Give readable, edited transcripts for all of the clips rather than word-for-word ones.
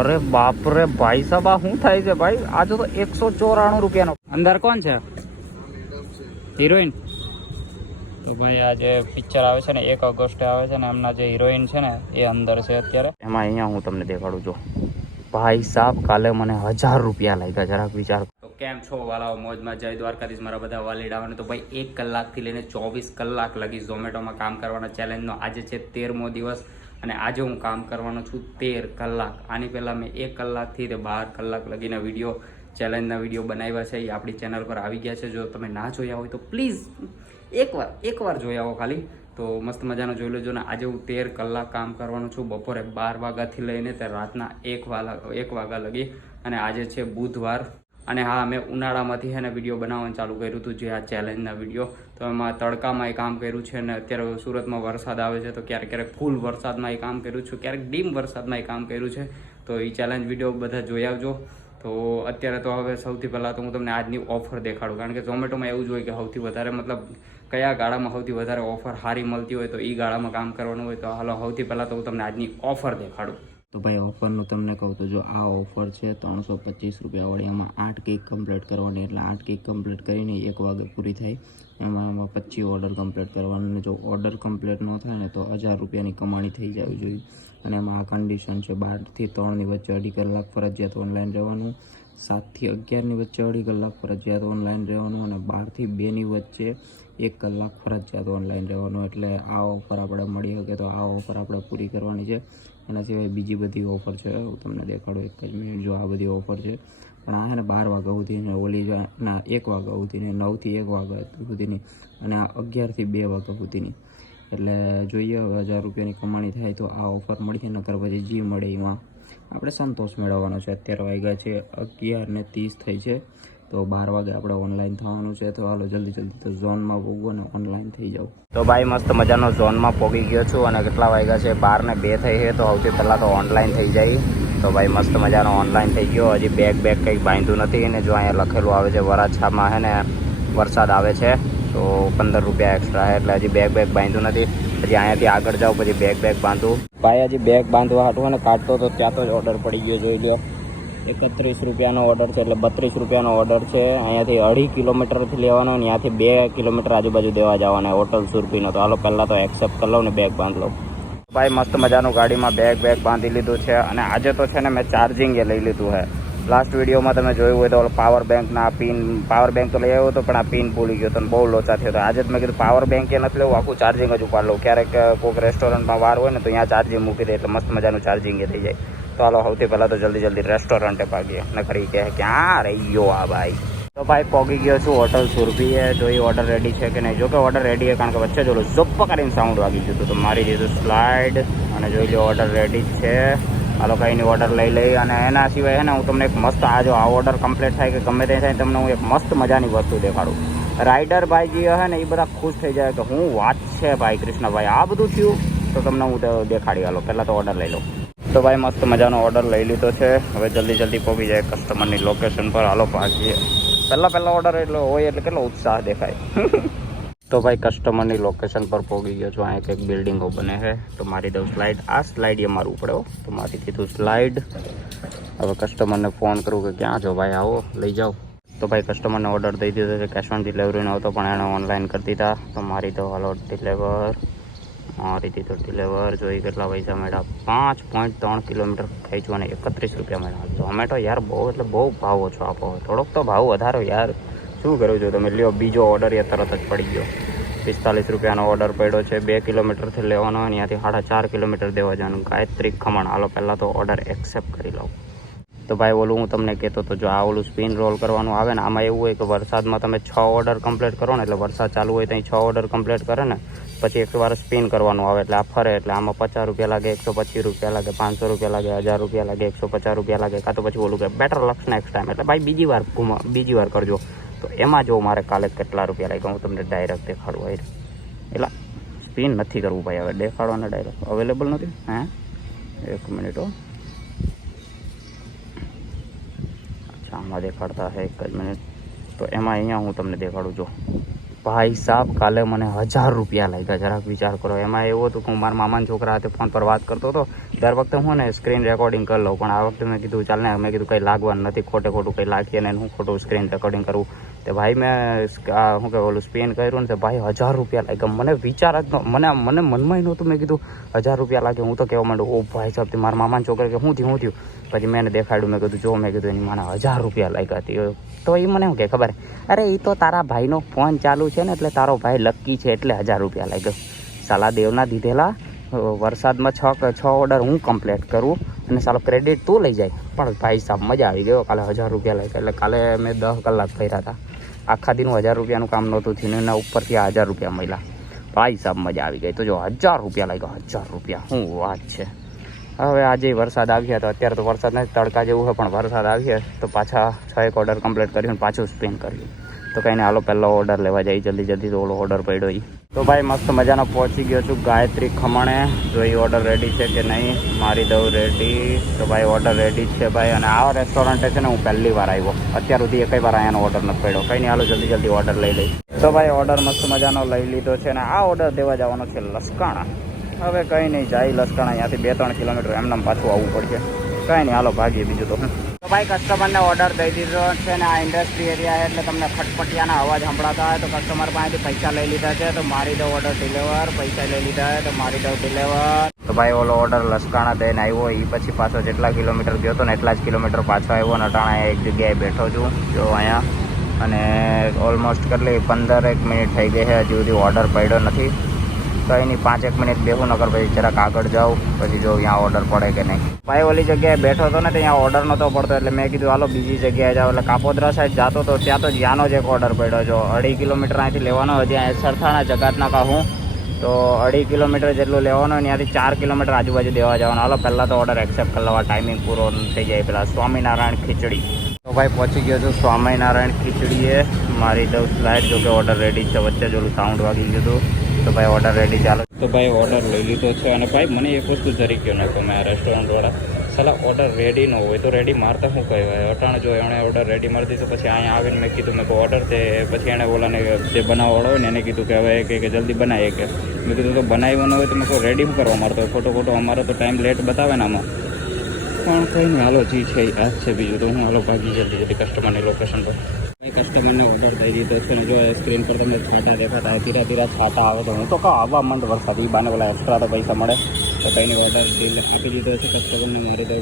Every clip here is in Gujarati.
અરે બાપ રે ભાઈ સાહેબ, આ શું થાય છે ભાઈ? આજે તો 194 રૂપિયાનો. અંદર કોણ છે? હિરોઈન. તો ભાઈ આ જે પિક્ચર આવે છે ને 1 ઓગસ્ટે આવે છે ને, એમના જે હિરોઈન છે ને એ અંદર છે અત્યારે. એમાં અહીંયા હું તમને દેખાડું છું ભાઈ સાહેબ, કાલે મને 1000 રૂપિયા લાગ્યા, જરાક વિચાર. તો કેમ છો વાલાઓ? મોજમાં જય દ્વારકાધીશ મારા બધા વાલીડાઓને. તો ભાઈ 1 કલાકથી લઈને 24 કલાક લગી ઝોમેટોમાં કામ કરવાના ચેલેન્જનો આજે છે 13મો દિવસ. અને આજે હું કામ કરવાનો છું 13 કલાક. આની પહેલાં મેં 1 કલાકથી 12 કલાક લગીના વિડીયો, ચેલેન્જના વિડીયો બનાવ્યા છે. એ આપણી ચેનલ પર આવી ગયા છે. જો તમે ના જોયા હોય તો પ્લીઝ એકવાર જોઈ આવો ખાલી. તો મસ્ત મજાનો જોઈ લેજો ને. આજે હું 13 કલાક કામ કરવાનું છું, બપોરે 12 વાગ્યાથી લઈને તે રાતના 1 વાગ્યા લગી. અને આજે છે બુધવાર. અને હા, મેં ઉનાળામાંથી છે ને વિડીયો બનાવવાનું ચાલુ કર્યું હતું, જે આ ચેલેન્જના વિડીયો. તો એમાં તડકામાં એ કામ કર્યું છે ને અત્યારે સુરતમાં વરસાદ આવે છે તો ક્યારેક ફૂલ વરસાદમાં એ કામ કર્યું છે, ક્યારેક ડીમ વરસાદમાં એ કામ કર્યું છે. તો એ ચેલેન્જ વિડીયો બધા જોઈ આવજો. તો અત્યારે તો હવે સૌથી પહેલાં તો હું તમને આજની ઓફર દેખાડું, કારણ કે ઝોમેટોમાં એવું જ હોય કે સૌથી વધારે મતલબ કયા ગાળામાં સૌથી વધારે ઓફર સારી મળતી હોય તો એ ગાળામાં કામ કરવાનું હોય. તો હાલો સૌથી પહેલાં તો હું તમને આજની ઓફર દેખાડું. તો ભાઈ ઓફરનું તમને કહું તો જો આ ઓફર છે 325 રૂપિયાવાળી. એમાં 8 કેક કમ્પ્લીટ કરવાની, એટલે 8 કેક કમ્પ્લીટ કરીને 1 વાગે પૂરી થાય. એમાં 25 ઓર્ડર કમ્પ્લીટ કરવાના, અને જો ઓર્ડર કમ્પ્લીટ ન થાય ને તો 1000 રૂપિયાની કમાણી થઈ જવી જોઈએ. અને એમાં આ કન્ડિશન છે 12 થી 3 ની વચ્ચે 2.5 કલાક ફરજિયાત ઓનલાઈન રહેવાનું, 7 થી 11 ની વચ્ચે 2.5 કલાક ફરજિયાત ઓનલાઈન રહેવાનું, અને 12 થી 2 ની વચ્ચે 1 કલાક ફરજિયાત ઓનલાઈન રહેવાનું. એટલે આ ઓફર આપણે મળી શકે તો આ ઓફર આપણે પૂરી કરવાની છે. એના સિવાય બીજી બધી ઓફર છે, હું તમને દેખાડું 1 જ મિનિટ. જો આ બધી ઓફર છે, પણ આ છે ને 12 વાગ્યા સુધીને, ઓલી ના 1 વાગ્યા સુધીની, 9 થી 1 વાગ્યા સુધીની, અને આ 11 થી 2 વાગ્યા સુધીની. એટલે જોઈએ હવે 1000 રૂપિયાની કમાણી થાય તો આ ઓફર મળીએ, નકર પછી જે મળે એમાં આપણે સંતોષ મેળવવાનો છે. અત્યારે વાગ્યા છે 11:30 થઈ છે, તો 12 વાગે આપણે ઓનલાઈન થવાનું છે. તો હાલો જલ્દી તો ઝોનમાં પોગો ને ઓનલાઈન થઈ જાવ. તો ભાઈ મસ્ત મજાનો ઝોનમાં પોગી ગયો છું, અને કેટલા વાગ્યા છે? 12:02 થઈ છે. તો સૌથી પહેલાં તો ઓનલાઈન થઈ જાય. તો ભાઈ મસ્ત મજાનો ઓનલાઈન થઈ ગયો. હજી બેગ કંઈક બાંધ્યું નથી. અને જો અહીંયા લખેલું આવે છે વરાછામાં છે ને વરસાદ આવે છે તો 15 રૂપિયા એક્સ્ટ્રા છે. એટલે હજી બેગ બાંધ્યું નથી. પછી અહીંયાથી આગળ જાઉં પછી બેગ બાંધું. ભાઈ હજી બેગ બાંધવા હાટું ને કાઢતો તો ત્યાં તો જ ઓર્ડર પડી ગયો, જોઈ લો. 31 રૂપિયાનો ઓર્ડર છે, એટલે 32 રૂપિયાનો ઓર્ડર છે. અહીંયાથી 2.5 કિલોમીટરથી લેવાનો, અને ત્યાંથી 2 કિલોમીટર આજુબાજુ દેવા જવાના હોટલ સુરભીનો. તો હાલો પહેલાં તો એક્સેપ્ટ કરી લઉં ને બેગ બાંધ લઉં. ભાઈ મસ્ત મજાનું ગાડીમાં બેગ બાંધી લીધું છે. અને આજે તો છે ને મેં ચાર્જિંગ એ લઈ લીધું છે. લાસ્ટ વિડીયોમાં તમે જોયું હોય તો પાવર બેંક તો લઈ આવ્યો હતો, પણ આ પિન ભૂલી ગયો તો બહુ લોચા થયો હતો. આજે જ મેં કીધું પાવર બેંક એ નથી લેવું, આખું ચાર્જિંગ જ ઉપાડ લઉં. ક્યારેક કોઈક રેસ્ટોરન્ટમાં વાર હોય ને તો ત્યાં ચાર્જિંગ મૂકી દે, એટલે મસ્ત મજાનું ચાર્જિંગ એ થઈ જાય. તો હાલો સૌથી પહેલાં તો જલ્દી રેસ્ટોરન્ટે ભાગીએ. ને ખરી કહે ક્યાં રહી ગયો આ ભાઈ? તો ભાઈ પહોંચી ગયો છું હોટલ સુરભીએ. જો એ ઓર્ડર રેડી છે કે નહીં? જો કે ઓર્ડર રેડી છે, કારણ કે વચ્ચે જોડું ઝપ્પ કરીને સાઉન્ડ વાગી ગયું હતું, તો મારી દીધું સ્લાઇડ. અને જોઈ લો ઓર્ડર રેડી જ છે. હાલો કંઈની ઓર્ડર લઈ. અને એના સિવાય છે ને હું તમને એક મસ્ત આ ઓર્ડર કમ્પ્લીટ થાય કે ગમે તે થાય, તમને હું એક મસ્ત મજાની વસ્તુ દેખાડું. રાઇડર ભાઈજી છે ને એ બધા ખુશ થઈ જાય કે હું વાત છે ભાઈ કૃષ્ણભાઈ આ બધું થયું, તો તમને હું દેખાડી. હાલો પહેલાં તો ઓર્ડર લઈ લઉં. તો ભાઈ મસ્ત મજાનો ઓર્ડર લઈ લીધો છે. હવે જલ્દી પહોંચી જાય કસ્ટમરની લોકેશન પર. હાલો ભાગીએ. પહેલાં ઓર્ડર એટલો હોય એટલે કેટલો ઉત્સાહ દેખાય. તો ભાઈ કસ્ટમરની લોકેશન પર પહોંચી ગયો છું. અહીંયા કંઈક બિલ્ડિંગો બને છે, તો મારી દઉં સ્લાઇડ. આ સ્લાઇડ એ મારવું પડે, તો મારી દીધું સ્લાઇડ. હવે કસ્ટમરને ફોન કરું કે ક્યાં છો ભાઈ, આવો લઈ જાઓ. તો ભાઈ કસ્ટમરને ઓર્ડર દઈ દીધો છે. કેશ ઓન ડિલિવરીનો હતો, પણ એણે ઓનલાઈન કરી દીધા. તો મારી દો હાલો ડિલિવર. મારી દીધો ડિલિવર. જોઈ કેટલા પૈસા મળ્યા? 5.3 કિલોમીટર ખેંચું અને 31 રૂપિયા મળ્યા. ઝોમેટો યાર બહુ ભાવ ઓછો આપો, થોડોક તો ભાવ વધારો યાર. શું કરું છું તમે? લ્યો બીજો ઓર્ડર એ તરત જ પડી ગયો. 45 રૂપિયાનો ઓર્ડર પડ્યો છે. 2 કિલોમીટરથી લેવાનો, અને ત્યાંથી 4.5 કિલોમીટર દેવા જવાનું. ગાયત્રી ખમણ. હાલો પહેલાં તો ઓર્ડર એક્સેપ્ટ કરી લઉં. તો ભાઈ ઓલું હું તમને કહેતો તો, જો આ ઓલું સ્પિન રોલ કરવાનું આવે ને, આમાં એવું હોય કે વરસાદમાં તમે 6 ઓર્ડર કમ્પ્લીટ કરો ને, એટલે વરસાદ ચાલુ હોય ત્યાં 6 ઓર્ડર કમ્પ્લીટ કરે ને પછી એકવાર સ્પિન કરવાનું આવે, એટલે આ ફરે. એટલે આમાં 50 રૂપિયા લાગે, 125 રૂપિયા લાગે, 500 રૂપિયા લાગે, 1000 રૂપિયા લાગે, 150 રૂપિયા લાગે. કાં તો પછી ઓલું કે બેટર લક્ષ નેક્સ્ટ ટાઈમ. એટલે ભાઈ બીજી વાર કરજો. તો એમાં જો મારે કાલે કેટલા રૂપિયા લાગ્યા હું તમને ડાયરેક્ટ દેખાડું. આવી એટલે સ્પિન નથી કરવું ભાઈ, હવે દેખાડવાને ડાયરેક્ટ અવેલેબલ નથી. હે 1 મિનિટ. અચ્છા આમાં દેખાડતા છે 1 જ મિનિટ. તો એમાં અહીંયા હું તમને દેખાડું છું. ભાઈ સાહેબ કાલે મને 1000 રૂપિયા લાગ્યા, જરાક વિચાર કરો. એમાં એવું હતું કે હું મારા મામાના છોકરા હાથે ફોન પર વાત કરતો હતો, દર વખતે હું ને સ્ક્રીન રેકોર્ડિંગ કરી લઉં, પણ આ વખતે મેં કીધું ચાલ ને, મેં કીધું કંઈ લાગવાનું નથી, ખોટું કંઈ લાગીએ ને હું ખોટું સ્ક્રીન રેકોર્ડિંગ કરું. તો ભાઈ મેં શું કે ઓલું સ્પિન કર્યું ને તો ભાઈ 1000 રૂપિયા લાગ્યા. મને વિચાર જ મને મનમાં નહોતું. મેં કીધું 1000 રૂપિયા લાગે. હું તો કહેવા માંડું, ઓ ભાઈ સાહેબ મારા મામાના છોકરા કે શું થયું. પછી મેં એને દેખાડ્યું. મેં કીધું જો, મેં કીધું એની માને 1000 રૂપિયા લાગ્યા હતી. તો એ મને શું કહે ખબર, અરે એ તો તારા ભાઈનો ફોન ચાલુ છે ને એટલે તારો ભાઈ લકી છે એટલે 1000 રૂપિયા લાગ્યો. સાલા દેવના દીધેલા વરસાદમાં 6 ઓર્ડર હું કમ્પ્લીટ કરું અને સાલો ક્રેડિટ તું લઈ જાય. પણ ભાઈ સાહેબ મજા આવી ગયો. કાલે 1000 રૂપિયા લાગ્યા. એટલે કાલે મેં 10 કલાક કર્યા હતા. આખા દિન 1000 રૂપિયાનું કામ નહોતું થયું એના ઉપરથી 1000 રૂપિયા મળ્યા. ભાઈ સાહેબ મજા આવી ગઈ. તો જો 1000 રૂપિયા લાગ્યો. 1000 રૂપિયા શું વાત છે. હવે આજે વરસાદ આવ્યા તો અત્યારે તો વરસાદ નથી, તડકા જેવું હોય, પણ વરસાદ આવ્યા તો પાછા 6 ઓર્ડર કમ્પ્લીટ કર્યું પાછું સ્પિન કર્યું. તો કંઈ નહીં, હાલો પહેલો ઓર્ડર લેવા જઈએ જલ્દી. તો ઓલો ઓર્ડર પડ્યો એ તો ભાઈ મસ્ત મજાનો પહોંચી ગયો છું ગાયત્રી ખમણે. જો એ ઓર્ડર રેડી છે કે નહીં, મારી દઉં રેડી. તો ભાઈ ઓર્ડર રેડી છે ભાઈ. અને આ રેસ્ટોરન્ટે છે ને હું પહેલી વાર આવ્યો, અત્યાર સુધી એકઈ વાર અહીંયાનો ઓર્ડર નથી પડ્યો. કંઈ નહીં, હાલો જલ્દી ઓર્ડર લઈ લઈ. તો ભાઈ ઓર્ડર મસ્ત મજાનો લઈ લીધો છે ને આ ઓર્ડર દેવા જવાનો છે લસકાણા. હવે કંઈ નહીં, જાય લસકાણા, અહીંયાથી 2-3 કિલોમીટર એમને પાછું આવવું પડશે. કંઈ નહીં, હાલો ભાગીએ બીજું તો. તો ભાઈ કસ્ટમરને ઓર્ડર દઈ દીધો છે ને આ ઇન્ડસ્ટ્રી એરિયા એટલે તમને ખટપટિયાના અવાજ સંભળાતા હોય તો કસ્ટમર પાસેથી પૈસા લઈ લીધા છે. તો મારી દો ઓર્ડર ડિલિવર. પૈસા લઈ લીધા હોય તો મારી દો ડિલિવર. તો ભાઈ ઓલો ઓર્ડર લસકાણા દઈને આવ્યો. એ પછી પાછો જેટલા કિલોમીટર ગયો હતો ને એટલા જ કિલોમીટર પાછો આવ્યો. અને અટાણા એક જગ્યાએ બેઠો છું જો અહીંયા. અને ઓલમોસ્ટ કેટલી 15 મિનિટ થઈ ગઈ છે, હજી સુધી ઓર્ડર પડ્યો નથી. કંઈ નહીં, 5-1 મિનિટ બેહું નકર પછી જરાક આગળ જાઉં પછી જો અહીંયા ઓર્ડર પડે કે નહીં. ભાઈ ઓલી જગ્યાએ બેઠો હતો ને ત્યાં ઓર્ડર નહોતો પડતો એટલે મેં કીધું હાલો બીજી જગ્યાએ જાઓ. એટલે કાપોદ્રા સાઈડ જતો તો ત્યાં તો જ્યાંનો જ એક ઓર્ડર પડ્યો. જો 2.5 કિલોમીટર અહીંથી લેવાનો હોય, ત્યાં સરથાણા જગાતના કહું તો 2.5 કિલોમીટર જેટલું લેવાનું હોય, ત્યાંથી 4 કિલોમીટર આજુબાજુ દેવા જવાનું. હાલો પહેલાં તો ઓર્ડર એક્સેપ્ટ કરી લેવા, ટાઈમિંગ પૂરો થઈ જાય પહેલાં. સ્વામિનારાયણ ખીચડી. તો ભાઈ પહોંચી ગયો છું સ્વામિનારાયણ ખીચડીએ. મારી દઉં સ્લાઇડ. જો કે ઓર્ડર રેડી છે. વચ્ચે જોલું સાઉન્ડ વાગી ગયું હતું. તો ભાઈ ઓર્ડર રેડી ચાલો. તો ભાઈ ઓર્ડર લઈ લીધો છે. અને ભાઈ મને એક વસ્તુ જરી ગયો નાખો મેં આ રેસ્ટોરન્ટવાળા સાલા ઓર્ડર રેડી ન હોય તો રેડી મારતા શું કહેવાય. અટાણે જો એણે ઓર્ડર રેડી મારી દીધો પછી અહીંયા આવીને મેં કીધું મેં ઓર્ડર તે પછી એણે ઓલાને જે બનાવવાળો હોય ને એને કીધું કે હવે કે જલ્દી બનાવીએ કે. મેં કીધું તો બનાવ્યો ન હોય તો મેં કોઈ રેડી કરવા મારતો હોય. ખોટો અમારો તો ટાઈમ લેટ બતાવે ને આમાં. પણ કંઈ નહીં, હાલો જી છે એ આ છે. બીજું તો હું હાલો ભાગી જલ્દી કસ્ટમરની લોકેશન પર. કસ્ટમરને ઓર્ડર દઈ દીધો છે ને જો સ્ક્રીન પર તમને છાંટા દેખાતા હોય, ધીરે છાંટા આવે તો હું તો કહું આવવા મંદ વરસાદ એ બાને ઓલા એક્સ્ટ્રા તો પૈસા મળે. તો કંઈ નહીં, ઓર્ડર આપી દીધો છે કસ્ટમરને. મારી દઉં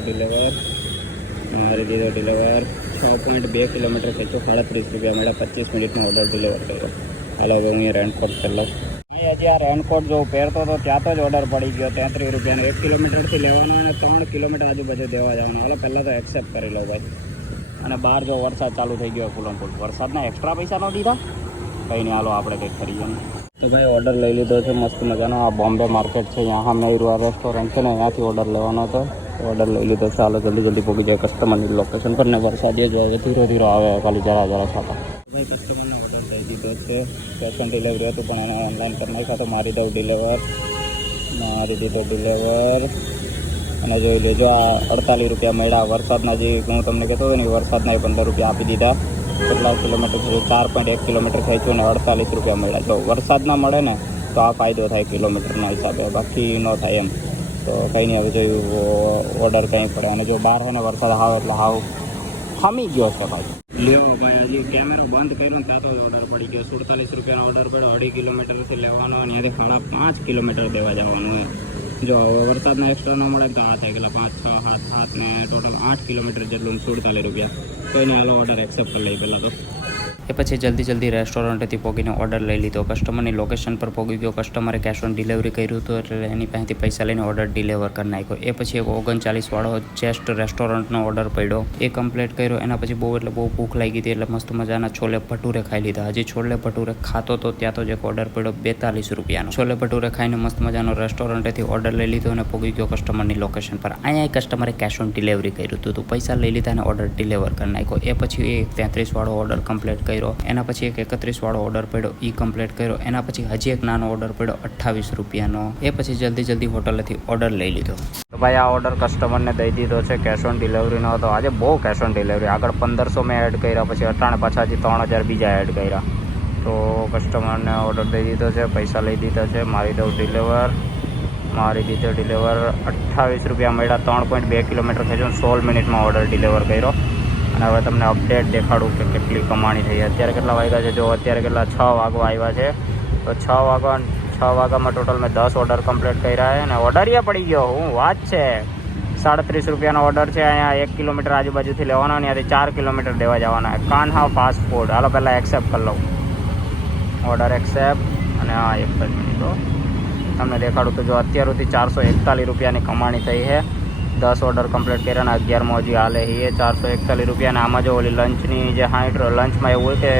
ડિલિવર. 6.2 કિલોમીટર ખેંચો. 37 રૂપિયા મળ્યા. 25 મિનિટનો ઓર્ડર ડિલિવર કર્યો. હાલો હવે હું અહીંયા રેનકોટ કરી લઉં. હજી આ રેનકોટ જો પહેરતો હતો ત્યાં તો જ ઓર્ડર પડી ગયો 33 રૂપિયાનો. 1 કિલોમીટરથી લેવાનો અને 3 કિલોમીટર આજુબાજુ દેવા જવાનું. હાલો પહેલાં તો એક્સેપ્ટ કરી લો ભાઈ. અને બહાર જો વરસાદ ચાલુ થઈ ગયો ફૂલ વરસાદના એક્સ્ટ્રા પૈસા ન દીધા. કંઈ નહીં, હાલો આપણે કંઈક કરીએ. તો ભાઈ ઓર્ડર લઈ લીધો છે મસ્ત મજાનો. આ બોમ્બે માર્કેટ છે, यहाँ મેરું આ રેસ્ટોરન્ટ છે ને ત્યાંથી ઓર્ડર લેવાનો હતો. ઓર્ડર લઈ લીધો છે. હાલો જલ્દી પહોંચી જાય કસ્ટમરની લોકેશન પર. ને વરસાદ એ જો હવે ધીરે આવે ખાલી જરા છાપા. ભાઈ કસ્ટમરને ઓર્ડર દઈ દીધો છે. કેશ ઓન ડિલિવરી હતું પણ એને ઓનલાઈન કરી નાખ્યા. તો મારી દઉં ડિલિવર. અને જોઈ લેજો આ 48 રૂપિયા મળ્યા. વરસાદના જે હું તમને કહેતો હતો ને વરસાદના 15 રૂપિયા આપી દીધા. કેટલા કિલોમીટર ખેંચ્યું? 4.1 કિલોમીટર ખેંચ્યું અને 48 રૂપિયા મળ્યા. જો વરસાદના મળે ને તો આ ફાયદો થાય કિલોમીટરના હિસાબે, બાકી ન થાય એમ. તો કંઈ નહીં, હવે જોયું ઓર્ડર કંઈ પડે. અને જો બહાર હોય ને વરસાદ આવે એટલે હાવ ખમી ગયો છે ભાઈ. લ્યો ભાઈ હજી કેમેરો બંધ કર્યો ને ત્યાં તો ઓર્ડર પડી ગયો. 47 રૂપિયાનો ઓર્ડર પડ્યો. 2.5 કિલોમીટરથી લેવાનો અને અહીંયાથી 5.5 કિલોમીટર દેવા જવાનું હોય. જો હવે વરસાદના એક્સ્ટ્રા ન મળે તો આ થાય કેટલા 5, 6, 7 ને ટોટલ 8 કિલોમીટર જેટલું 47 રૂપિયા. તો એને હાલો ઓર્ડર એક્સેપ્ટ કરી લઈ પહેલાં તો. એ પછી જલ્દી રેસ્ટોરન્ટેથી પહોંચીને ઓર્ડર લઈ લીધો. કસ્ટમરની લોકેશન પર પહોંચી ગયો. કસ્ટમરે કેશ ઓન ડિલિવરી કર્યું હતું એટલે એની પાસેથી પૈસા લઈને ઓર્ડર ડિલિવર કરી નાખ્યો. એ પછી એક 39 વાળો ચેસ્ટ રેસ્ટોરન્ટનો ઓર્ડર પડ્યો. એ કમ્પ્લીટ કર્યો. એના પછી બહુ ભૂખ લાગી હતી એટલે મસ્ત મજાના છોલે ભટુરે ખાઈ લીધા. હજી છોલે ભટુરે ખાતો તો ત્યાં તો જ એક ઓર્ડર પડ્યો 42 રૂપિયાનો. છોલે ભટુરે ખાઈને મસ્ત મજાનો રેસ્ટોરન્ટેથી ઓર્ડર લઈ લીધો અને પહોંચી ગયો કસ્ટમરની લોકેશન પર. અહીંયા કસ્ટમરે કેશ ઓન ડિલિવરી કર્યું હતું. પૈસા લઈ લીધા અને ઓર્ડર ડિલિવર કરી નાખ્યો. એ પછી એક 33 વાળો ઓર્ડર કમ્પ્લીટ કર્યો. એના પછી એક 31 વાળો ઓર્ડર પડ્યો એ કમ્પ્લીટ કર્યો. એના પછી હજી એક નાનો ઓર્ડર પડ્યો 28 રૂપિયાનો. એ પછી જલ્દી હોટલેથી ઓર્ડર લઈ લીધો. તો ભાઈ આ ઓર્ડર કસ્ટમરને દઈ દીધો છે. કેશ ઓન ડિલિવરીનો હતો. આજે બહુ કેશ ઓન ડિલિવરી. આગળ 1500 મેં એડ કર્યા, પછી અટાણે પાછા હજી 3000 બીજા એડ કર્યા. તો કસ્ટમરને ઓર્ડર દઈ દીધો છે. પૈસા લઈ દીધા છે. મારી દઉં ડિલિવર. મારી દીધો ડિલિવર 28 રૂપિયા મળ્યા. 3.2 કિલોમીટર ખેંચો 16 મિનિટમાં ઓર્ડર ડિલિવર કર્યો. અને હવે તમને અપડેટ દેખાડું કે કેટલી કમાણી થઈ. અત્યારે કેટલા વાગ્યા છે? જો અત્યારે કેટલા 6 વાગવા આવ્યા છે. તો 6 વાગ્યામાં ટોટલ મેં 10 ઓર્ડર કમ્પ્લીટ કર્યા છે. અને ઓર્ડરિયા પડી ગયો. હું વાત છે 37 રૂપિયાનો ઓર્ડર છે. અહીંયા 1 કિલોમીટર આજુબાજુથી લેવાનો અને ત્યાંથી 4 કિલોમીટર દેવા જવાના. Kanha fast food. હાલો પહેલાં એક્સેપ્ટ કરી લઉં. Order accept. અને હા, એક જ મિનિટ તમને દેખાડું તો જો અત્યાર સુધી 441 રૂપિયાની કમાણી થઈ છે. 10 ઓર્ડર કમ્પ્લીટ કર્યા અને 11મો હજી હાલે એ 441 રૂપિયા. અને આમાં જો ઓલી લંચની જે 60 લંચમાં એવું હોય કે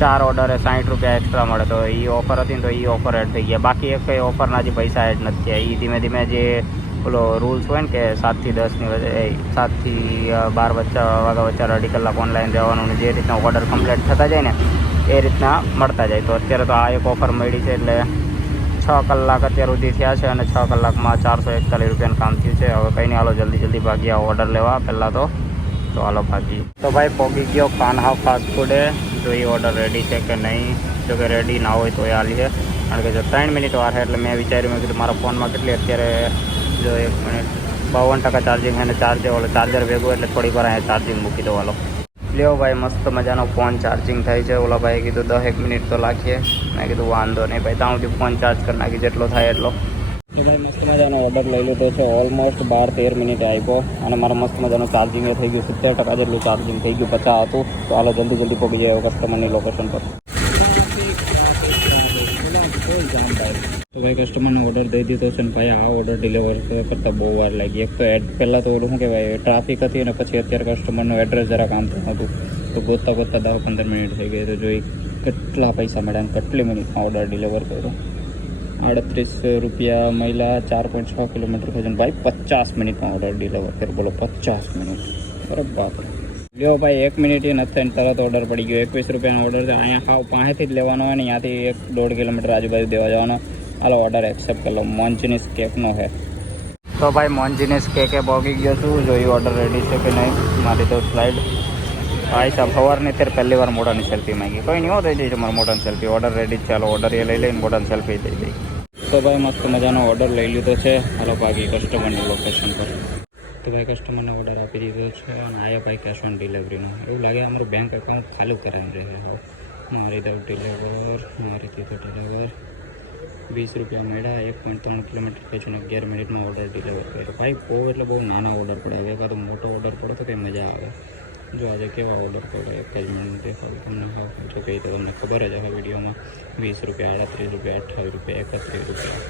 4 ઓર્ડરે 60 રૂપિયા એક્સ્ટ્રા મળે. તો એ ઓફર હતી ને તો એ ઓફર એડ થઈ ગયા. બાકી એક કંઈ ઓફરના હજી પૈસા એડ નથી થયા. એ ધીમે ધીમે જે ઓલો રૂલ્સ હોય ને કે 7 થી 10ની વચ્ચે 7 થી 12 વાગ્યા વચ્ચે 2.5 કલાક ઓનલાઈન રહેવાનું ને જે રીતના ઓર્ડર કમ્પ્લીટ થતા જાય ને એ રીતના મળતા જાય. તો અત્યારે તો આ એક ઓફર મળી છે એટલે 6 કલાક અત્યાર સુધી થયા છે અને 6 કલાકમાં 441 રૂપિયાનું કામ થયું છે. હવે કંઈ નહીં, હાલો જલ્દી ભાગી ઓર્ડર લેવા પહેલાં તો હાલો ભાગી. તો ભાઈ પહોંચી ગયો કાન્હા ફાસ્ટ ફૂડે. જો એ ઓર્ડર રેડી છે કે નહીં. જો કે રેડી ના હોય તો એ હાલી છે, કારણ કે જો 3 મિનિટ વાર છે એટલે મેં વિચાર્યું, મેં કીધું મારા ફોનમાં કેટલી અત્યારે જો 1 મિનિટ 52% ચાર્જિંગ છે. અને ચાર્જર ભેગું એટલે થોડીક વાર અહીંયા ચાર્જિંગ મૂકી દો. હાલો લ્યો ભાઈ, મસ્ત મજાનો ફોન ચાર્જિંગ થાય છે. ઓલા ભાઈ કીધું 10 મિનિટ તો લાગીએ. મેં કીધું વાંધો નહીં ભાઈ, ત્યાં સુધી ફોન ચાર્જ કરી નાખી જેટલો થાય એટલો. તો ભાઈ મસ્ત મજાનો ઓર્ડર લઈ લીધો છે. ઓલમોસ્ટ 12-13 મિનિટે આવ્યો અને મારા મસ્ત મજાનું ચાર્જિંગ થઈ ગયું. 70% જેટલું ચાર્જિંગ થઈ ગયું. 50 હતું. તો હાલો જલ્દી પહોંચી જાય કસ્ટમરની લોકેશન પર. તો ભાઈ કસ્ટમરને ઓર્ડર દઈ દીધો છે ને ભાઈ આ ઓર્ડર ડિલિવર કરતાં બહુ વાર લાગી. એક તો પહેલાં તો ઓલું શું કહેવાય ટ્રાફિક હતી અને પછી અત્યારે કસ્ટમરનું એડ્રેસ જરાક આમ હતું તો ગોતતા 10-15 મિનિટ થઈ ગઈ. તો જોઈ કેટલા પૈસા મળ્યા અને કેટલી મિનિટમાં ઓર્ડર ડિલિવર કર્યો. 38 રૂપિયા મળ્યા. 4.6 કિલોમીટર થયું ભાઈ. 50 મિનિટમાં ઓર્ડર ડિલિવર કર્યો. બોલો 50 મિનિટ. બરાબર લ્યો ભાઈ 1 મિનિટ નથી તરત ઓર્ડર પડી ગયો. 21 રૂપિયાનો ઓર્ડર છે. અહીંયા ખાવ પાસેથી જ લેવાનો હોય ને ત્યાંથી 1-1.5 કિલોમીટર આજુબાજુ દેવા જવાનો. હાલો ઓર્ડર એક્સેપ્ટ કરી લો. મોન્જીનીસ કેકનો છે. તો ભાઈ મોન્જીનીસ કેકે પહોંચી ગયો છું. જોયું ઓર્ડર રેડી છે કે નહીં. મારી તો સ્લાઇડ ભાઈ સાહેબ સવારની અત્યારે પહેલી વાર મોઢાની સેલ્ફી માંગી. કોઈ નહીં થઈ જાય તમારે મોઢાની સેલ્ફી. ઓર્ડર રેડી જ. ચાલો ઓર્ડર એ લઈ લઈને મોઢાની સેલ્ફી થઈ જાય. તો ભાઈ મસ્ત મજાનો ઓર્ડર લઈ લીધો છે. હાલો બાકી કસ્ટમરની લોકેશન પર. તો ભાઈ કસ્ટમરને ઓર્ડર આપી દીધો છે અને આયા ભાઈ કેશ ઓન ડિલિવરીનું. એવું લાગે અમારું બેંક એકાઉન્ટ ખાલી કરાવીને રહે. મારી દઉં ડિલિવર. 20 રૂપિયા મળ્યા. 1.3 કિલોમીટર ખેંચું 11 મિનિટમાં ઓર્ડર ડિલિવર કર્યો. ભાઈ એટલે બહુ નાના ઓર્ડર પડે. હવે કાં તો મોટો ઓર્ડર પડે તો કંઈ મજા આવે. જો આજે કેવા ઓર્ડર પડે એક જ મિનિટ દેખાડું તમને. હા જો કંઈ તો તમને ખબર જ હવે વિડીયોમાં. 20 રૂપિયા, 38 રૂપિયા, 28 રૂપિયા, 31 રૂપિયા.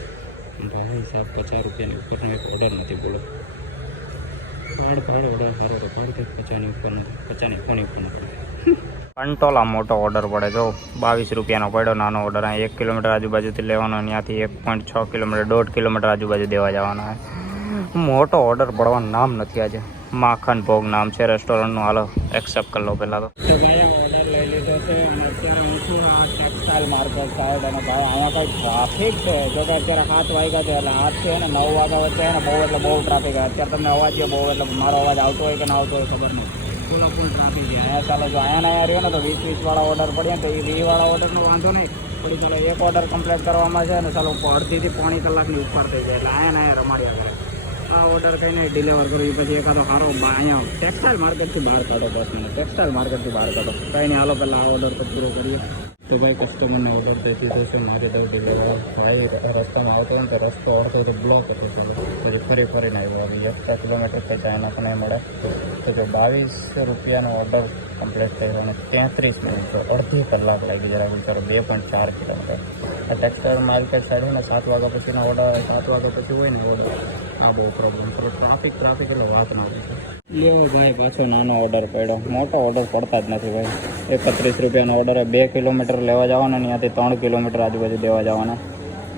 ભાઈ સાહેબ 50 રૂપિયાની ઉપરનો એક ઓર્ડર નથી. બોલો ભાડ ઓર્ડર સારો તો ભાડ કંઈક 50ની ઉપર નથી. 50ની ફોની ઉપર પડે. કંટોલા મોટો ઓર્ડર પડે. જો 22 રૂપિયાનો પડ્યો. નાનો ઓર્ડર. અહીં 1 કિલોમીટર આજુબાજુથી લેવાનો. ત્યાંથી 1.6 કિલોમીટર 1.5 કિલોમીટર આજુબાજુ દેવા જવાના. મોટો ઓર્ડર પડવાનું નામ નથી આજે. માખણ ભોગ નામ છે રેસ્ટોરન્ટનું. હાલો એક્સેપ્ટ કરી લો પહેલાં તો. ભાઈ ઓર્ડર લઈ લીધો છે અને અત્યારે હું છું આ ટેક્સટાઇલ માર્કેટ સાઈડ. અને ભાઈ અહીંયા કંઈ ટ્રાફિક છે. જો કે અત્યારે 7 વાગ્યા છે એટલે 8 છે ને 9 વાગ્યા વચ્ચે ને બહુ એટલે બહુ ટ્રાફિક. અત્યારે તમને અવાજ બહુ એટલે મારો અવાજ આવતો હોય કે ના આવતો હોય ખબર નહીં. ફૂલ ટ્રાફિક છે અહીંયા. ચાલો જો અહીંયા રહ્યો ને તો 20 વાળા ઓર્ડર પડ્યા તો એ 20 વાળા ઓર્ડરનો વાંધો નહીં. થોડી ચાલો એક ઓર્ડર કમ્પ્લીટ કરવામાં છે ને ચાલો અડધીથી પોણી કલાકની ઉપર થઈ જાય એટલે અહીંયા રમાડ્યા કરે. આ ઓર્ડર કહીને ડિલિવર કરવી પછી એકાદો સારો અહીંયા ટેક્સટાઇલ માર્કેટથી બહાર કાઢો. બસ મને ટેક્સટાઇલ માર્કેટથી બહાર કાઢો. કંઈ નહીં હાલો પહેલાં આ ઓર્ડર તો પૂરો કરીએ. તો ભાઈ કસ્ટમરને ઓર્ડર દઈ દીધો છે. મારે તો ડિલિવર ભાઈ રસ્તામાં આવતો હોય ને તો રસ્તો અડધો તો બ્લોક હતો. ચાલો પછી ફરીને આવ્યો. 1 કિલોમીટર થઈ જાય એના પણ મળે. તો કે 22 રૂપિયાનો ઓર્ડર કમ્પ્લીટ કર્યો અને 33 મિનિટ અડધી કલાક લાગી. જરા વિચારો 2.4 કિલોમીટર. આ ટેક્સટાઇલ માર્કેટ સાઈડ હોય ને 7 વાગ્યા પછીનો ઓર્ડર 7 વાગ્યા પછી હોય ને ઓર્ડર આ બહુ પ્રોબ્લેમ. થોડો ટ્રાફિક એટલે વાત ના હોય છે. લ્યો ભાઈ પાછો નાનો ઓર્ડર પડ્યો. મોટો ઓર્ડર પડતા જ નથી ભાઈ. 31 રૂપિયાનો ઓર્ડર 2 કિલોમીટર લેવા જવાના ને ત્યાંથી 3 કિલોમીટર આજુબાજુ દેવા જવાના.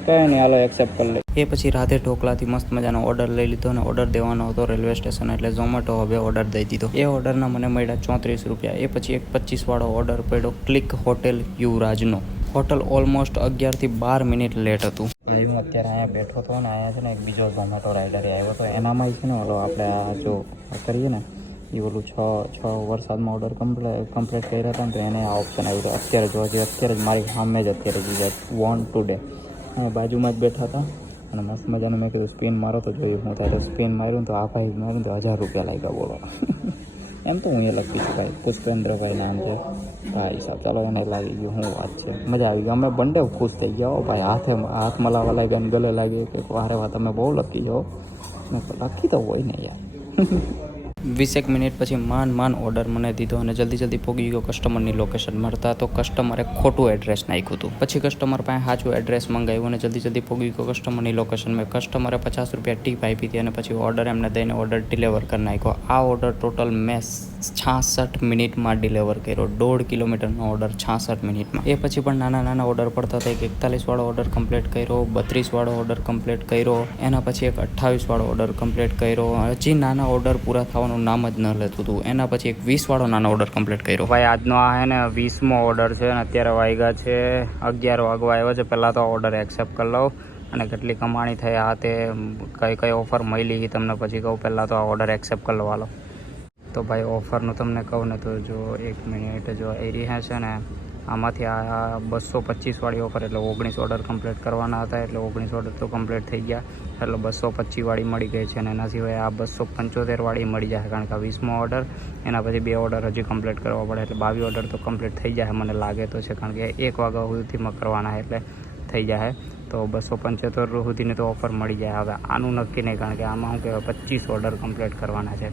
કંઈ નહીં હાલો એક્સેપ્ટ કરી લે. એ પછી રાધે ઢોકલાથી મસ્ત મજાનો ઓર્ડર લઈ લીધો અને ઓર્ડર દેવાનો હતો રેલવે સ્ટેશન એટલે ઝોમેટો હવે ઓર્ડર દઈ દીધો. એ ઓર્ડરના મને મળ્યા 34 રૂપિયા. એ પછી એક 25 વાળો ઓર્ડર પડ્યો ક્લિક હોટેલ યુવરાજનો. હોટલ ઓલમોસ્ટ 11 થી 12 મિનિટ લેટ હતું. હું અત્યારે અહીંયા બેઠો હતો ને અહીંયા છે ને એક બીજો ઝોમેટો રાઇડર આવ્યો હતો. એનામાં છે ને ઓલો આપણે આ જો કરીએ ને એ ઓલું 6 વરસાદમાં ઓર્ડર કમ્પ્લીટ કર્યા હતા ને તો એને આ ઓપ્શન આવ્યું હતું. અત્યારે જો અત્યારે જ મારી સામે જ અત્યારે જ વોન ટુડે બાજુમાં જ બેઠા હતા અને મસ્ત મજાનું મેં કીધું સ્પિન મારો તો જોયું હું ત્યારે સ્પિન માર્યું ને તો આ ભાઈ માર્યું તો 1000 રૂપિયા લાગ્યા બોલો. એમ તો હું એ લખી છું ભાઈ, પુષ્પેન્દ્રભાઈ નામ છે ભાઈ સાહેબ. ચાલો એને લાગી ગયું, શું વાત છે, મજા આવી ગઈ. અમે બંને ખુશ થઈ ગયા ભાઈ, હાથ મલાવા લાગ્યા ને ગલે લાગે કે વારે વાર તમે બહુ લકી જાઓ. મેં તો લકી તો હોય ને યાર. 20 મિનિટ પછી માન ઓર્ડર મને દીધો અને જલ્દી પહોંચી ગયો કસ્ટમરની લોકેશન મળતા. તો કસ્ટમરે ખોટું એડ્રેસ નાખ્યું હતું. પછી કસ્ટમર પાસે સાચું એડ્રેસ મંગાવ્યું અને જલ્દી પહોંચી ગયો કસ્ટમરની લોકેશન. મેં કસ્ટમરે 50 રૂપિયા ટીપ આપી હતી અને પછી ઓર્ડર એમને દઈને ઓર્ડર ડિલિવર કરી નાખ્યો. આ ઓર્ડર ટોટલ મેં 66 મિનિટમાં ડિલિવર કર્યો. 1.5 કિલોમીટરનો ઓર્ડર 66 મિનિટમાં. એ પછી પણ નાના ઓર્ડર પડતા હતા. એક 41 વાળો ઓર્ડર કમ્પ્લીટ કર્યો, 32 વાળો ઓર્ડર કમ્પ્લીટ કર્યો, એના પછી એક 28 વાળો ઓર્ડર કમ્પ્લીટ કર્યો. હજી નાના ઓર્ડર પૂરા થવાનું નામ જ ન લેતું હતું. એના પછી એક 20 વાળો નાનો ઓર્ડર કમ્પ્લીટ કર્યો. ભાઈ આજનો આ હે ને 20મો ઓર્ડર છે અને અત્યારે વાગ્યા છે 11 વાગવા આવ્યો છે. પહેલાં તો ઓર્ડર એક્સેપ્ટ કરી લઉં અને કેટલી કમાણી થઈ આ તે કઈ ઓફર મળી તમને પછી કહું. પહેલાં તો આ ઓર્ડર એક્સેપ્ટ કરી લો હાલો. તો ભાઈ ઓફરનું તમને કહું ને તો જો 1 મિનિટ જો એરિયા છે ને આમાંથી આ 225 વાળી ઓફર એટલે 19 ઓર્ડર કમ્પ્લીટ કરવાના હતા એટલે 19 ઓર્ડર તો કમ્પ્લીટ થઈ ગયા એટલે 225 વાળી મળી ગઈ છે. અને એના સિવાય આ 275 વાળી મળી જશે કારણ કે આ 20મો ઓર્ડર એના પછી 2 ઓર્ડર હજી કમ્પ્લીટ કરવા પડે એટલે 22 ઓર્ડર તો કમ્પ્લીટ થઈ જાય મને લાગે તો છે કારણ કે 1 વાગ્યા સુધીમાં કરવાના એટલે થઈ જાય. તો 275 સુધીની તો ઓફર મળી જાય. હવે આનું નક્કી નહીં કારણ કે આમાં શું કહેવાય 25 ઓર્ડર કમ્પ્લીટ કરવાના છે.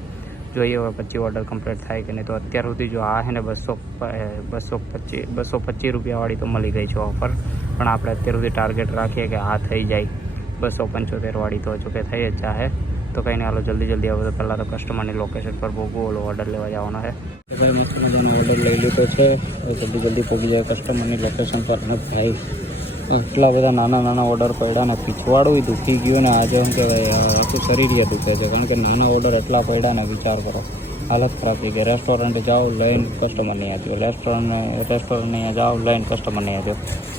જોઈએ હવે 25 ઓર્ડર કમ્પ્લીટ થાય કે નહીં. તો અત્યાર સુધી જો આ છે ને 225 રૂપિયાવાળી તો મળી ગઈ છે ઓફર, પણ આપણે અત્યાર સુધી ટાર્ગેટ રાખીએ કે આ થઈ જાય 275 વાળી તો જો કે થઈ જ જાય. તો કંઈ નહીં હાલો જલ્દી આવે તો પહેલાં તો કસ્ટમરની લોકેશન પર ઓલો ઓર્ડર લેવા જવાનો છે. ભાઈ મસ્ત મજાનો ઓર્ડર લઈ લીધો છે. જલ્દી પહોંચી જાય કસ્ટમરની લોકેશન પર. અને ભાઈ એટલા બધા નાના ઓર્ડર પડ્યા ને પીછવાડું દુખી ગયું ને આજે શું કહેવાય આખું શરીર દુખે છે કારણ કે નાના ઓર્ડર એટલા પડ્યા ને વિચાર કરો હાલત ખરાબ થઈ ગઈ. રેસ્ટોરન્ટ જાઓ લઈને કસ્ટમર નહીં આવ્યો, રેસ્ટોરન્ટ અહીંયા જાઓ લઈને કસ્ટમર નહીં આવ્યો.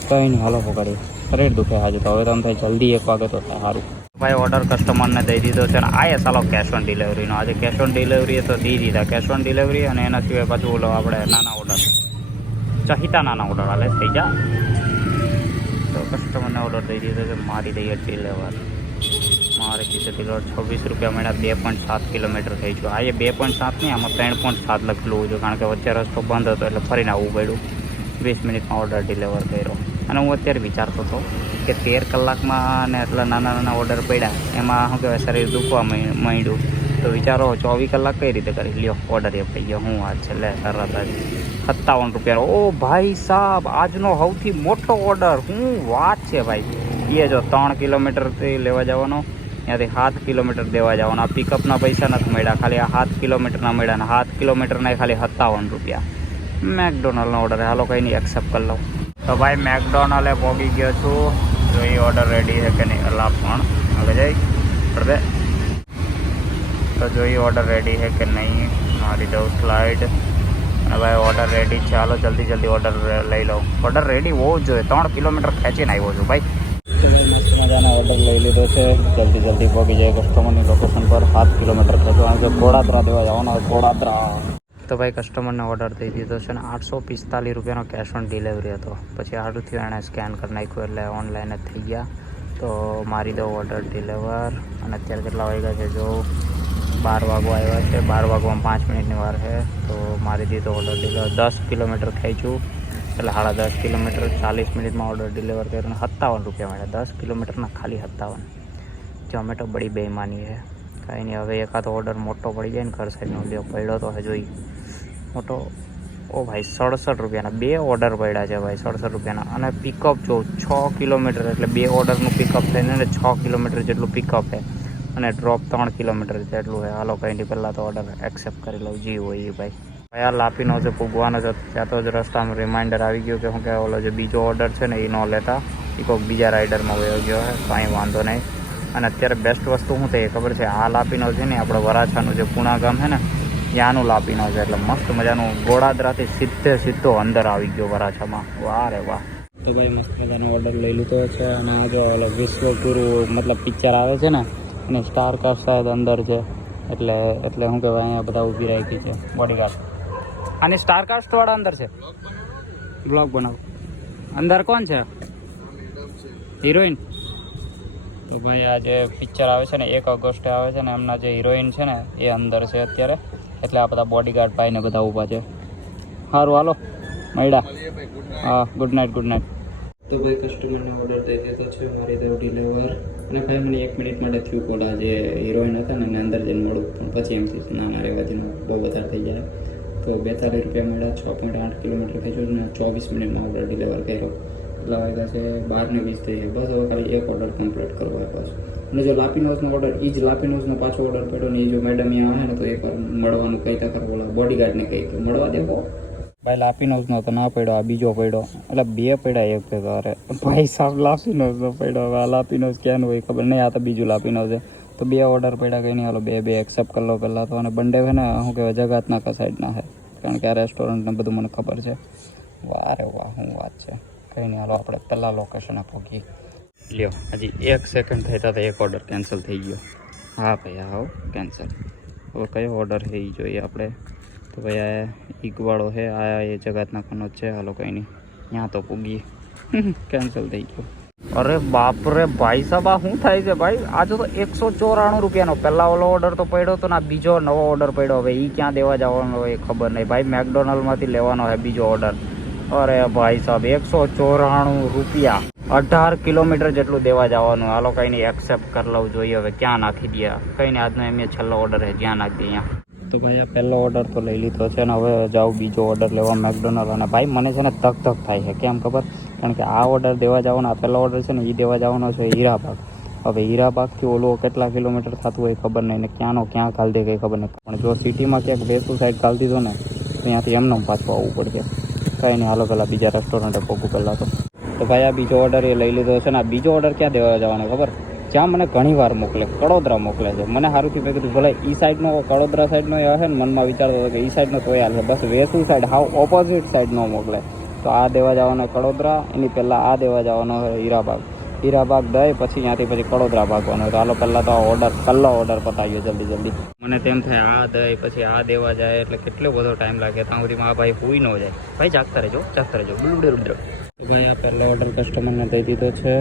કંઈ નહીં હાલો પકડ્યું શરીર દુખે આજે. તો હવે તમે થાય જલ્દી 1 વાગે તો થાય સારું. ભાઈ ઓર્ડર કસ્ટમરને દઈ દીધો છે ને આ ચાલો કેશ ઓન ડિલિવરીનો. આજે કેશ ઓન ડિલિવરી તો દઈ દીધા કેશ ઓન ડિલિવરી અને એના સિવાય પાછું ઓલો આપણે નાના ઓર્ડર ચહિતા નાના ઓર્ડર હાલે થઈ જા. તો કસ્ટમરને ઓર્ડર દઈ દીધો છે મારી દઈએ ડિલિવર. મારે ખીસેથી 26 રૂપિયા મળ્યા. 2.7 કિલોમીટર થઈ ગયું. આ એ 2.7 નહીં આમાં 3.7 લખેલું હોય કારણ કે વચ્ચે રસ્તો બંધ હતો એટલે ફરીને આવવું પડ્યું. 20 મિનિટમાં ઓર્ડર ડિલિવર કર્યો. અને હું અત્યારે વિચારતો હતો કે 13 કલાકમાં ને એટલા નાના ઓર્ડર પડ્યા એમાં શું કહેવાય શરીર દુખવા માંડ્યું. તો વિચારો 24 કલાક કઈ રીતે કરી લ્યો ઓર્ડર એ થઈ ગયો. હું વાત છે લે તરત જ 57 રૂપિયા. ઓ ભાઈ સાહેબ આજનો સૌથી મોટો ઓર્ડર. શું વાત છે ભાઈ. એ જો 3 કિલોમીટરથી લેવા જવાનો ત્યાંથી 7 કિલોમીટર દેવા જવાનો. આ પિકઅપના પૈસા નથી મળ્યા ખાલી આ 7 કિલોમીટરના મળ્યા અને 7 કિલોમીટરના ખાલી 57 રૂપિયા. મેકડોનલ્ડનો ઓર્ડર હાલો કંઈ નહીં એક્સેપ્ટ કરી લઉં. તો ભાઈ મેકડોનલ્ડે પહોંચી ગયો છું. જો એ ઓર્ડર રેડી છે કે નહીં અલા પણ હવે જઈ પડે. તો જો એ ઓર્ડર રેડી છે કે નહીં મારી દઉં સ્લાઇડ. અને ભાઈ ઓર્ડર રેડી છે હાલો જલ્દી ઓર્ડર લઈ લઉં. ઓર્ડર રેડી હોવો જ જોઈએ. 3 કિલોમીટર ખેંચીને આવ્યો છું ભાઈ. મસ્ત મજાનો ઓર્ડર લઈ લીધો છે. જલ્દી પહોંચી જાય કસ્ટમરની લોકેશન પર. 7 કિલોમીટર ખેંચવાનું છે. ઘોડાદરા દેવા જવાનો ઘોડાદરા. તો ભાઈ કસ્ટમરને ઓર્ડર દઈ દીધો છે ને 845 રૂપિયાનો કેશ ઓન ડિલિવરી હતો. પછી આડુંથી એણે સ્કેન કરી નાખ્યું એટલે ઓનલાઈન જ થઈ ગયા. તો મારી દો ઓર્ડર ડિલિવર. અને અત્યારે કેટલા વાગ્યા છે જો 12 વાગવા આવ્યા છે. 12 વાગવામાં 5 મિનિટની વાર છે. તો મારી દીધો ઓર્ડર ડિલિવર. 10 કિલોમીટર ખેંચ્યું એટલે 10.5 કિલોમીટર 40 મિનિટમાં ઓર્ડર ડિલિવર કર્યો અને 57 રૂપિયા મળ્યા. 10 કિલોમીટરના ખાલી 57. ઝોમેટો બડી બેઈમાની છે. કાંઈ નહીં હવે એકાદ ઓર્ડર મોટો પડી જાય ને ઘર સાઈડનો લ્યો પડ્યો તો જોઈ મોટો. ઓ ભાઈ 67 રૂપિયાના 2 ઓર્ડર પડ્યા છે ભાઈ 67 રૂપિયાના. અને પિકઅપ જો 6 કિલોમીટર એટલે 2 ઓર્ડરનું પિકઅપ થઈને 6 કિલોમીટર જેટલું પિકઅપ છે અને ડ્રોપ 3 કિલોમીટર જેટલું છે. હાલો કંઈ નહીં પહેલાં તો ઓર્ડર એક્સેપ્ટ કરી લઉં જી હોય એ ભાઈ. આ લાપીનો જે પૂગવાનો છે ત્યાં તો જ રસ્તામાં રિમાઇન્ડર આવી ગયું કે શું કે ઓલો જે બીજો ઓર્ડર છે ને એ ન લેતા એ કોઈક બીજા રાઇડરમાં વયો ગયો છે. કાંઈ વાંધો નહીં. અને અત્યારે બેસ્ટ વસ્તુ શું થઈ ખબર છે આ લાપીનો છે ને આપણે વરાછાનું જે પૂણા ગામ છે ને ત્યાંનું લાપીનો છે એટલે મસ્ત મજાનું ગોળાદરાથી સીધો અંદર આવી ગયો વરાછામાં. વાહ રે વાહ. તો ભાઈ મસ્ત મજાનો ઓર્ડર લઈ લીધો છે. અને જો ઓલો વિશ્વગુરુ મતલબ પિક્ચર આવે છે ને અને સ્ટાર કાસ્ટ શાયદ અંદર છે એટલે શું કહેવાય અહીંયા બધા ઊભી રાખી છે બોડીગાર્ડ. આની સ્ટાર કાસ્ટવાળા અંદર છે. બ્લોગ બનાવો. અંદર કોણ છે હિરોઈન? તો ભાઈ આ જે પિક્ચર આવે છે ને 1 ઓગસ્ટે આવે છે ને, એમના જે હિરોઈન છે ને એ અંદર છે અત્યારે, એટલે આ બધા બોડીગાર્ડ ભાઈ ને બધા ઊભા છે. સારું હાલો મળ્યા. હા ગુડ નાઇટ. તો ભાઈ કસ્ટમરને ઓર્ડર દઈ દીધો છે, મારી દેવ ડિલિવર. અને ભાઈ મને 1 મિનિટ માટે થયું કોડા જે હિરોઈન હતા ને અંદર જઈને મળું, પણ પછી એમ થયું ના રહેવાથી બહુ વધારે થઈ ગયા. તો 42 રૂપિયા મળ્યા. 6.8 કિલોમીટર ખેંચ્યું ને 24 મિનિટમાં ઓર્ડર ડિલિવર કર્યો. એટલા વાગ્યા છે 12:20 થઈ. બસ હવે ખાલી એક ઓર્ડર કમ્પ્લીટ કરવો આપ્યો છે. અને જો લાપીનોઝનો ઓર્ડર, એ જ લાપીનોઝનો પાછો ઓર્ડર પડ્યો ને એ જો મેડમ અહીંયા આવે ને તો એકવાર મળવાનું કહી તા કરો, બોલા બોડીગાર્ડને કહી કે મળવા દેવો. ભાઈ લાપીનોઝનો તો ના પડ્યો, આ બીજો પડ્યો. એટલે 2 પડ્યા એક ભેગા. અરે ભાઈ સાહેબ લાપીનોઝનો પડ્યો. હવે આ લાપીનોઝ ક્યાંનું હોય ખબર નહીં, આ તો બીજું લાપીનોઝ છે. તો 2 ઓર્ડર પડ્યા, કંઈ નહીં હાલો 2 એક્સેપ્ટ કરી લો પહેલાં તો. અને બંને છે ને શું કહેવાય જગાતના કા સાઈડના છે, કારણ કે આ રેસ્ટોરન્ટને બધું મને ખબર છે. વાહ રે વાહ, શું વાત છે. કંઈ નહીં હાલો આપણે પહેલાં લોકેશને પહોંચીએ. લ્યો હજી 1 સેકન્ડ થઈ તો એક ઓર્ડર કેન્સલ થઈ ગયો. હા ભાઈ હા કેન્સલ. હવે કયો ઓર્ડર છે એ જોઈએ આપણે. તો ભાઈ આ ઈગવાળો છે, આ એ જગાતના ખાનો જ છે. હાલો કંઈ નહીં, ત્યાં તો પૂગી કેન્સલ થઈ ગયો. અરે બાપ રે ભાઈ સાહેબ, આ શું થાય છે ભાઈ? આજે તો 194 રૂપિયાનો પહેલા ઓલો ઓર્ડર તો પડ્યો હતો ને, આ બીજો નવો ઓર્ડર પડ્યો. હવે એ ક્યાં દેવા જવાનો હોય ખબર નહીં ભાઈ. મેકડોનલ્ડમાંથી લેવાનો છે બીજો ઓર્ડર. અરે ભાઈ સાહેબ 194 રૂપિયા, 18 કિલોમીટર જેટલું દેવા જવાનું. હાલો કંઈ નહીં એક્સેપ્ટ કરી લઉં, જોઈએ હવે ક્યાં નાખી દે. કંઈ નહીં, આજનો એમ છેલ્લો ઓર્ડર છે, જ્યાં નાખી દે અહીંયા. તો ભાઈ આ પહેલો ઓર્ડર તો લઈ લીધો છે ને હવે જાઉં બીજો ઓર્ડર લેવા મેકડોનલ્ડ. અને ભાઈ મને છે ને ધક થાય છે, કેમ ખબર? કારણ કે આ ઓર્ડર દેવા જવાનો, આ પહેલો ઓર્ડર છે ને એ દેવા જવાનો છે હીરાબાગ. હવે હીરાબાગથી ઓલો કેટલા કિલોમીટર થતું હોય ખબર નહીં, ને ક્યાંનો ક્યાં ઘાલ દે કંઈ ખબર નહીં. પણ જો સિટીમાં ક્યાંક વેસુ સાઈડ ઘાલ દીધો ને તો ત્યાંથી એમને પાછું આવવું પડશે. કંઈ નહીં હાલો પહેલાં બીજા રેસ્ટોરન્ટે પહોંચું પહેલાં તો ભાઈ આ બીજો ઓર્ડર એ લઈ લીધો છે ને. આ બીજો ઓર્ડર ક્યાં દેવા જવાનો ખબર? જ્યાં મને ઘણી વાર મોકલે, કડોદરા મોકલે છે. મને સારુંથી મેં કીધું ભલે એ સાઈડનો કડોદરા સાઈડનો એ હશે ને, મનમાં વિચારતો હતો કે એ સાઈડનો તોય હાલ છે, બસ વેસુ સાઈડ હાવ ઓપોઝિટ સાઈડનો મોકલે. તો આ દેવા જવાનો કડોદરા, એની પહેલાં આ દેવા જવાનો હીરાબાગ દઈ, પછી ત્યાંથી પછી કડોદરા ભાગવાનો. તો હાલો પહેલાં તો આ ઓર્ડર પહેલો ઓર્ડર પતાવ્યો જલ્દી. મને તેમ થાય આ દઈ પછી આ દેવા જાય એટલે કેટલો બધો ટાઈમ લાગે. ત્યાં સુધીમાં આ ભાઈ હુઈ ન જાય. ભાઈ જાગતા રહેજો. તો ભાઈ આ પહેલો ઓર્ડર કસ્ટમરને દઈ દીધો છે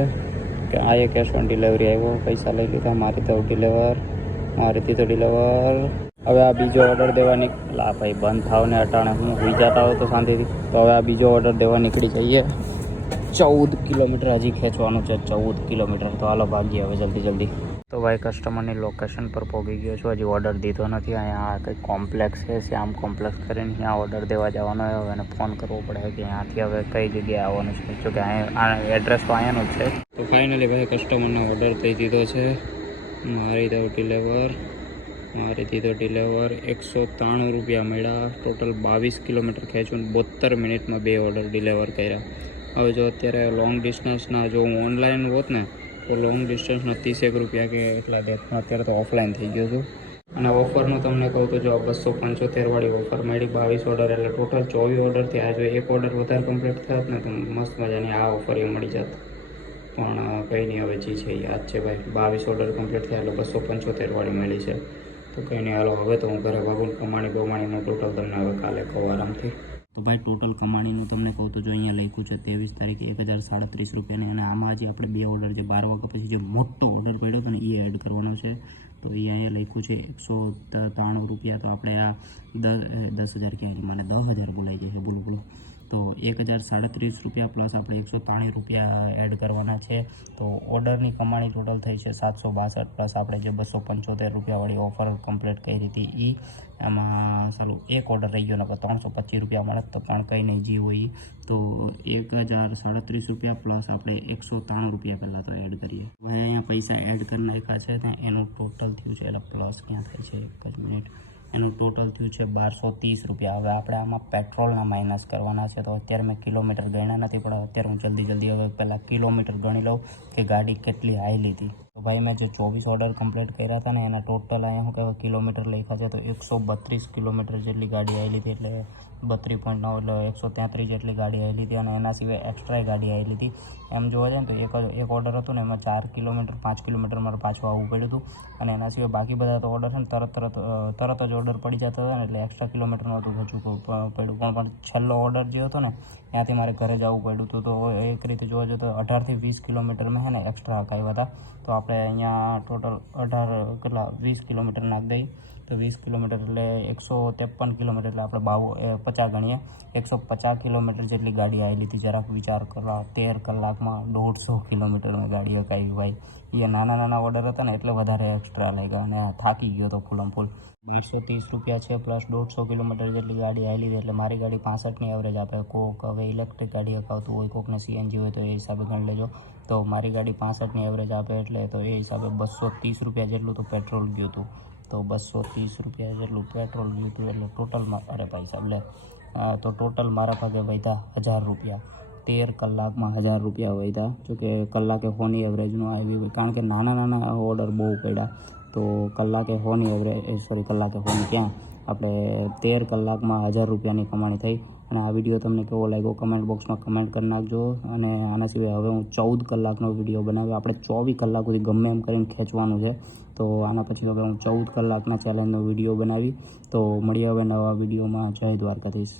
કે આ એ કેશ ઓન ડિલિવરી આવ્યો. પૈસા લઈ લીધા, મારી તો ડિલિવર. હવે આ બીજો ઓર્ડર દેવા નીકળ્યા. ભાઈ બંધ થાવ ને અટાણે હું હોઈ જતા હોય તો શાંતિથી. તો હવે આ બીજો ઓર્ડર દેવા નીકળી જઈએ. 14 કિલોમીટર હજી ખેંચવાનું છે, 14 કિલોમીટર. તો હાલો ભાગીએ હવે જલ્દી. તો ભાઈ કસ્ટમરની લોકેશન પર પહોંચી ગયો છું. હજી ઓર્ડર દીધો નથી. અહીંયા કંઈક કોમ્પ્લેક્સ છે, શ્યામ કોમ્પ્લેક્સ કરીને ત્યાં ઓર્ડર દેવા જવાનો હોય. હવે એને ફોન કરવો પડે કે ત્યાંથી હવે કઈ જગ્યાએ આવવાનું છે. જો કે અહીંયા એડ્રેસ તો અહીંયાનું જ છે. તો ફાઇનલી ભાઈ કસ્ટમરનો ઓર્ડર દઈ દીધો છે. મારી દીધો ડિલિવર. 193 રૂપિયા મળ્યા. ટોટલ 22 કિલોમીટર ખેંચ્યું, 72 મિનિટમાં 2 ઓર્ડર ડિલિવર કર્યા. હવે જો અત્યારે લોંગ ડિસ્ટન્સના જો હું ઓનલાઈન હોત ને તો લોંગ ડિસ્ટન્સના 30 રૂપિયા કે એટલા દેત, પણ અત્યારે તો ઓફલાઈન થઈ ગયો છું. અને ઓફરનું તમને કહું તો જો 275 વાળી ઓફર મળી, 22 ઓર્ડર એટલે ટોટલ 24 ઓર્ડરથી આ જો એક ઓર્ડર વધારે કમ્પ્લીટ થાત ને તો મસ્ત મજાની આ ઓફર એ મળી જાત. પણ કંઈ નહીં, હવે જી છે યાદ છે ભાઈ. 22 ઓર્ડર કમ્પ્લીટ થયા એટલે 275 વાળી મળી છે. તો કંઈ નહીં હાલો હવે તો હું ઘરે ભાગું. કમાણીનું ટોટલ તમને હવે કાલે કહું આરામથી. તો ભાઈ ટોટલ કમાણીનું તમને કહું તો જો અહીંયા લખ્યું છે 23 તારીખે 1037 રૂપિયાની. અને આમાં જે આપણે 2 ઓર્ડર જે 12 વાગ્યા પછી જે મોટો ઓર્ડર પડ્યો હતો ને એ એડ કરવાનો છે. તો એ અહીંયા લખ્યું છે 193 રૂપિયા. તો આપણે આ 10,000 ક્યાંય મને 10,000 બોલાઈ જશે. બોલો. તો 1037 રૂપિયા પ્લસ આપણે 193 રૂપિયા એડ કરવાના છે. તો ઓર્ડરની કમાણી ટોટલ થઈ છે 762 પ્લસ આપણે જે 275 રૂપિયાવાળી ઓફર કમ્પ્લીટ કરી હતી એ. એમાં સારું એક ઓર્ડર રહી ગયો ને 325 રૂપિયા મળે. તો પણ કંઈ નહીં, જે હોય તો 1037 રૂપિયા પ્લસ આપણે 193 રૂપિયા પહેલાં તો એડ કરીએ. હવે અહીંયા પૈસા એડ કરી નાખ્યા છે ત્યાં એનું ટોટલ થયું છે. એટલે પ્લસ ક્યાં થાય છે, એક જ મિનિટ. એનું ટોટલ થયું છે 1230 રૂપિયા. હવે આપણે આમાં પેટ્રોલના માઇનસ કરવાના છે. તો અત્યારે મેં કિલોમીટર ગણ્યા નથી, પણ અત્યારે હું જલ્દી હવે પહેલાં કિલોમીટર ગણી લઉં કે ગાડી કેટલી હાલી હતી. તો ભાઈ મેં જે 24 ઓર્ડર કમ્પ્લીટ કર્યા હતા ને એના ટોટલ અહીંયા શું કહેવાય કિલોમીટર લખ્યા છે. તો 132 કિલોમીટર જેટલી ગાડી હાલી હતી. એટલે 32.9 એટલે 133 જેટલી ગાડી હાલી હતી. અને એના સિવાય એક્સ્ટ્રા ગાડી હાલી હતી. એમ જોવા જાય ને તો એક ઓર્ડર હતું ને એમાં 4 કિલોમીટર 5 કિલોમીટર મારે પાછું આવવું પડ્યું હતું. અને એના સિવાય બાકી બધા તો ઓર્ડર છે ને તરત જ ઓર્ડર પડી જતા હતા ને, એટલે એક્સ્ટ્રા કિલોમીટરનું હતું હજુ પડ્યું. પણ છેલ્લો ઓર્ડર જે હતો ને ત્યાંથી મારે ઘરે જવું પડ્યું હતું. તો એક રીતે જોવા જઈએ તો 18 થી 20 કિલોમીટર મેં છે ને એક્સ્ટ્રા હકાવ્યા હતા. તો આપણે અહીંયા ટોટલ 20 કિલોમીટર નાખી દઈએ. તો 20 કિલોમીટર એટલે 153 કિલોમીટર એટલે આપણે 50 ગણીએ. 150 કિલોમીટર જેટલી ગાડી આવેલી હતી. જરાક વિચાર કરવા, 13 કલાકમાં 150 કિલોમીટરની ગાડી હકાવી ભાઈ. એ નાના ઓર્ડર હતા ને એટલે વધારે એક્સ્ટ્રા લાગ્યા અને થાકી ગયો તો ફૂલમ ફૂલ. 230 રૂપિયા છે પ્લસ 150 કિલોમીટર જેટલી ગાડી આવેલી હતી એટલે મારી ગાડી 65ની એવરેજ આપે. કોક હવે ઇલેક્ટ્રિક ગાડી હકાવતું હોય, કોકને CNG હોય તો એ હિસાબે ગણી લેજો. તો મારી ગાડી 65ની એવરેજ આપે એટલે તો એ હિસાબે 230 રૂપિયા જેટલું તો પેટ્રોલ ગયું હતું. તો 230 રૂપિયા જેટલું પેટ્રોલ ગયું હતું એટલે ટોટલમાં અરે ભાઈ સાહેબ લે તો ટોટલ મારા ભાગે વધ્યા 1000 રૂપિયા. 13 કલાકમાં 1000 રૂપિયા વધ્યા. જોકે કલાકે 100ની એવરેજનું આવી હોય કારણ કે નાના ઓર્ડર બહુ પડ્યા. તો કલાકે 100ની એવરેજ કલાકે 100ની ક્યાં આપણે 13 કલાકમાં 1000 રૂપિયાની કમાણી થઈ. અને આ વિડીયો તમને કેવો લાગ્યો કમેન્ટ બોક્સમાં કમેન્ટ કરી નાખજો. અને આના સિવાય હવે હું 14 કલાકનો વિડીયો બનાવ્યો. આપણે 24 કલાક સુધી ગમે એમ કરીને ખેંચવાનું છે. તો આના પછી હવે હું 14 કલાકના ચેલેન્જનો વિડીયો બનાવી. તો મળીએ હવે નવા વિડીયોમાં. જય દ્વારકાધીશ.